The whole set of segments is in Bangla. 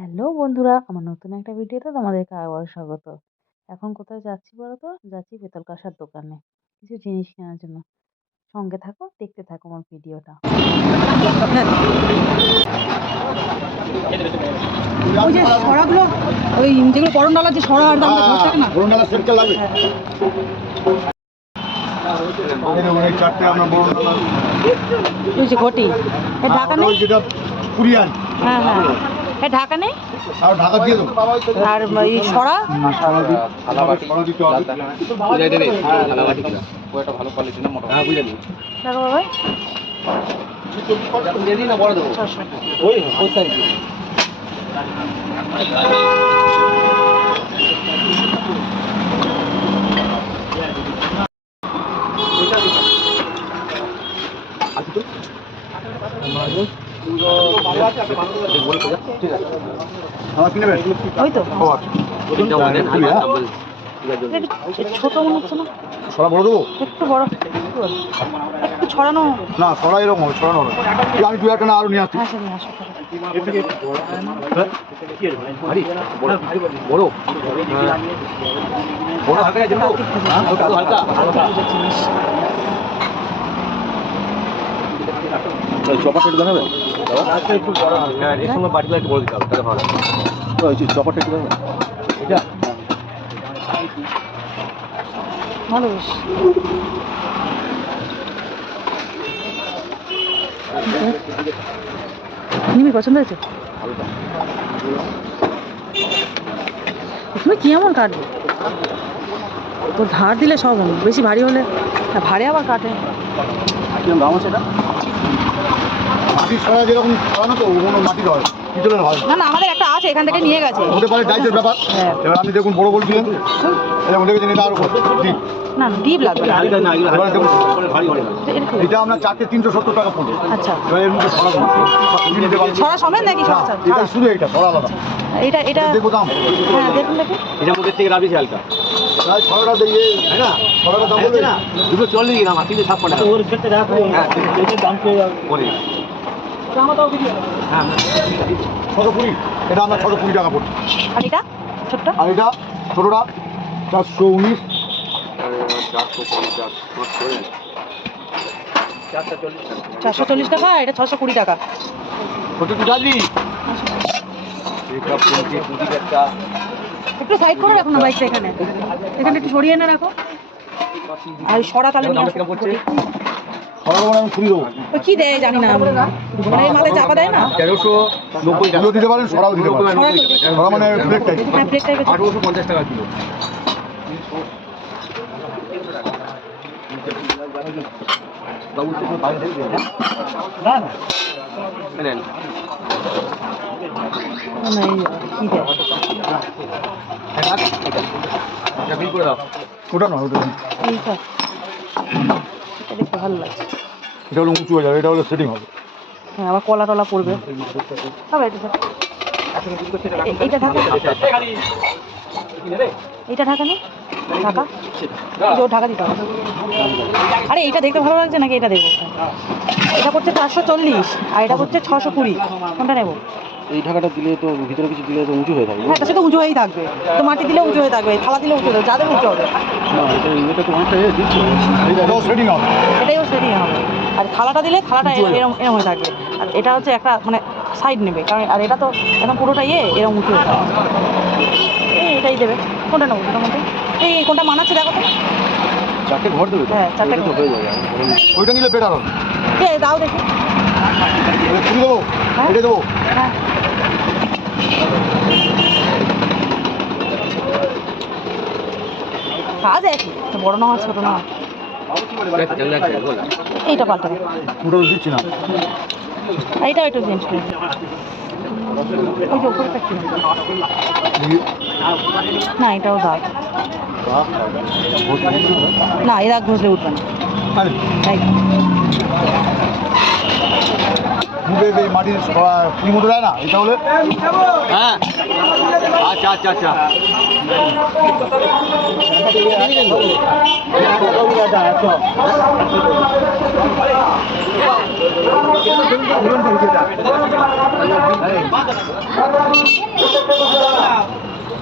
হ্যালো বন্ধুরা আমার নতুন একটা ভিডিওতে তোমাদেরকে আবার স্বাগত। এখন কোথায় যাচ্ছি বলো তো যাচ্ছি পেতল কাঁসার দোকানে। কিছু জিনিস কেনার জন্য। সঙ্গে থাকো দেখতে থাকো আমার ভিডিওটা। ওই যে সরাগুলো ওই যেগুলো পরন ডালার যে সরা আর দামটা ঘর থাকে না? চারটে আমরা ওই যে ঘটি। ঢাকা নেই? ওই যেটা কুরিয়ান। হ্যাঁ হ্যাঁ। এ ঢাকা নেই? আর ঢাকা দিয়ে দেবো। আর এই সরা? সরা দিতে হবে দেখো বাবা ছশো আমার কিনে নেবেন ওই তো। ও আচ্ছা হ্যাঁ? একটু ছোট মনে হচ্ছে না? সরা বড় দেবো? একটু বড়। একটু ছড়ানো না সরা এরকম হবে সরানো হবে। আমি দু একটা না আরও নিয়ে আসছি। হ্যাঁ? বড়। বড় হালকা হালকা চপারটা একটু দেখাবে হ্যাঁ এর সঙ্গে বাটিগুলো একটু বড় দিতে হবে তাহলে ভালো ওই চপারটা একটু দেখাবে এটা? ভালো বেশ। নিবি পছন্দ হয়েছে? তুমি কি এমন কাটবে তোর ধার দিলে সব হবে। বেশি ভারী হলে। ভারী আবার কাটে দাম আছে এটা? মাটির সরা যেরকম সরানো তো ওগুলো মাটির হয় পিতলের হয়। না না আমাদের একটা আছে এখান থেকে নিয়ে গেছে। হতে পারে ডাইসের ব্যাপার। হ্যাঁ। এবার আপনি দেখুন বড় দিলেন এরকম দেখেছেন এটা আরও না ডিপ লাগবে এটা আপনার চারটে তিনশো সত্তর টাকা পড়বে। আচ্ছা। এবার এর মধ্যে সরা ছড়া সমেত নাকি? এটা শুধু এইটা সরা আলাদা। এটা এটা দেখব দাম। হ্যাঁ দেখুন দেখুন এটার মধ্যে থেকে রাবিস হালকা। প্রায় ছড়াটা দিয়ে তাই না? ছড়াটা দাম বলবে না দুটো চল্লিশ গ্রাম আর তিনশো ছাপ্পান্ন টাকা। হ্যাঁ বলি হ্যাঁ। ছশো কুড়ি। এটা আপনার ছশো কুড়ি টাকা পড়ছে। আর এটা ছোট্ট। আর এটা ছোটোটা চারশো উনিশ। চারশো পঞ্চাশ চারশো চল্লিশ টাকা এটা ছশো কুড়ি টাকা। ছোটো টু ডালি একটা। একটু সাইড করে রাখো না বাইকটা এখানে এখানে একটু সরিয়ে এনে রাখো। আর সরা তাহলে নিয়ে আসো। কি দেয় জানি না মানে মাথায় চাপা দেয় না? তেরোশো নব্বই দিতে পারেন সরাও দিতে পারেন। সরা মানে প্লেট টাইপ হ্যাঁ প্লেট আঠারোশো পঞ্চাশ টাকা কিলো। নেন না। ওটা না ওটা না। এইটা এটা দেখতে ভালো লাগছে এটা হলো উঁচু হয়ে যাবে এটা হলো সেটিং হবে হ্যাঁ আবার কলা টলা পড়বে হবে এটা স্যার। এইটা ঢাকা এইটা ঢাকা নেই ঢাকা ঢাকা দিতে হবে। আরে এইটা দেখতে ভালো লাগছে নাকি? এটা দেখব এটা করছে চারশো চল্লিশ আর এটা করছে ছশো কুড়ি। কোনটা নেব? এই ঢাকাটা দিলে তো ভিতরে কিছু দিলে তো উঁচু হয়ে থাকবে। হ্যাঁ সেটা উঁচু হয়েই থাকবে। তো মাটি দিলে উঁচু হয়ে থাকবে থালা দিলে উঁচু হবে যাদের উঁচু হবে। এটা এটা তো অনেকটা দিচ্ছে। এটাও সেটিং হবে। এটাই ও সেটিং হবে। আর থালাটা দিলে থালাটা এরম এরম হয়ে থাকবে। আর এটা হচ্ছে একটা মানে সাইড নেবে। কারণ আর এটা তো একদম পুরোটা ইয়ে এরম উঁচু হয়ে থাকবে। এই এটাই দেবে। কোনটা নেব? মধ্যে? এই কোনটা মানাচ্ছে দেখো তো। চারটে ঘর দেবে হ্যাঁ, চারটে ঘর। হয়ে যাবে। ওইটা নিলে বেটার হবে। এই দাও দেখি। কুড়ি দেবো? হ্যাঁ। এটা দেবো? হ্যাঁ। কাজ একই তো বড় না ছোট না। এইটা পাল্টাবে তো দিচ্ছি না। এইটা একটু চেঞ্জ করে ওই যে উপরেটা না এটাও দাগ না এরা ঘষলে উঠবে না আরে তাই মুখে এই মাটির সরা কুড়ি মতো দেয় না এটা হলে হ্যাঁ আচ্ছা আচ্ছা আচ্ছা এটা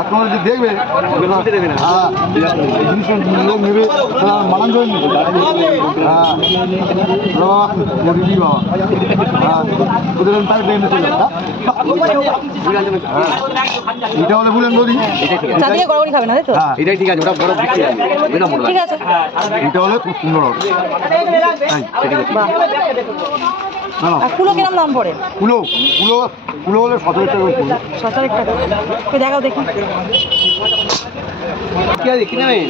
আপনারা যদি দেখবে হ্যাঁ জিনিসটা লোক নেবে তারা মানান নেবে। হ্যাঁ বাবা হ্যাঁ ওদের তার ট্রেনে চলে হ্যাঁ। এটা হলে বলেন বলি চা গড়গড়ি খাবে না তাই তো? হ্যাঁ। এটাই ঠিক আছে ওটা বড় বিক্রি আছে এটা মোটা ঠিক আছে। এটা হলে খুব সুন্দর হবে বাহ না না কিরম দাম পড়ে? কুলো কুলো কুলো হলে সতেরো টাকা কুলো। সতেরো টাকা। দেখাও দেখি। কি নেবেন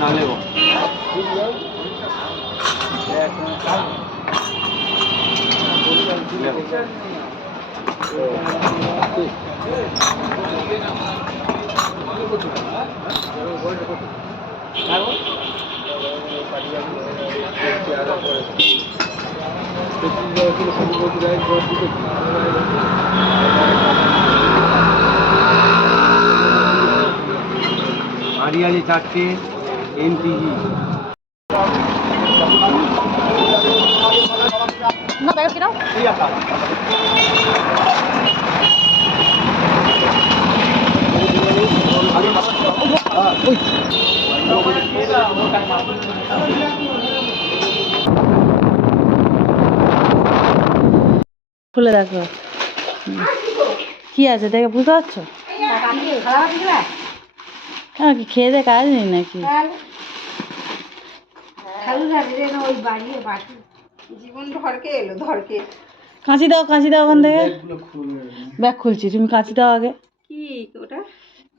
না নেব। হাঁড়ি আছে চারটে এনপিজি না ব্যাগ কিরম খুলে দেখো। কি আছে দেখে বুঝতে পারছ? হ্যাঁ কি খেয়ে দিয়ে কাজ নেই নাকি? কাঁচি দাও কাঁচি দাও ওখান থেকে। ব্যাগ খুলছি তুমি কাঁচি দাও আগে। কি ওটা?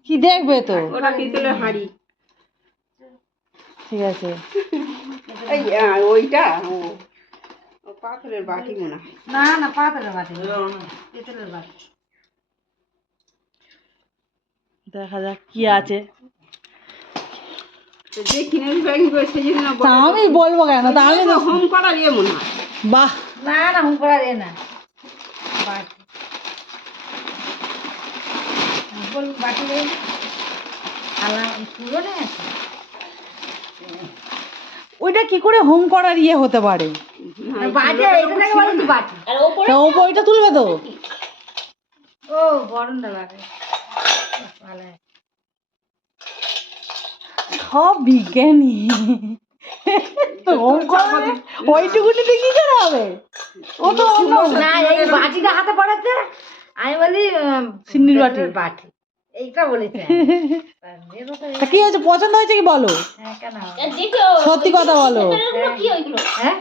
কি দেখবে তো? ওটা পিতলের হাঁড়ি। ঠিক আছে। ওইটা? পাথরের বাটি মনে হয়। না না পাতলের বাটি পিতলের বাটি। দেখা যাক কি আছে। আমি বলব কেন? তা আমি তো- হোম করার ইয়ে মনে হয়। বাহ। না না হুম করা রে না। বাটি। আলা আছে। ওইটা কি করে হোম করার ইয়ে হতে পারে? বাটি এটা থেকে বলে তো বাটি? তা ওপর ওইটা তুলবে তো। ও বরন্ডা লাগে সব বিজ্ঞানী। ওইটুকুনিতে কি করে হবে? ও তো না এই বাটিটা হাতে পড়াচ্ছে আমি বলি উম, সিন্নির বাটি। বাটি। এইটা বলেছে কি হয়েছে পছন্দ হয়েছে কি বলো? হ্যাঁ সত্যি কথা বলো। হ্যাঁ?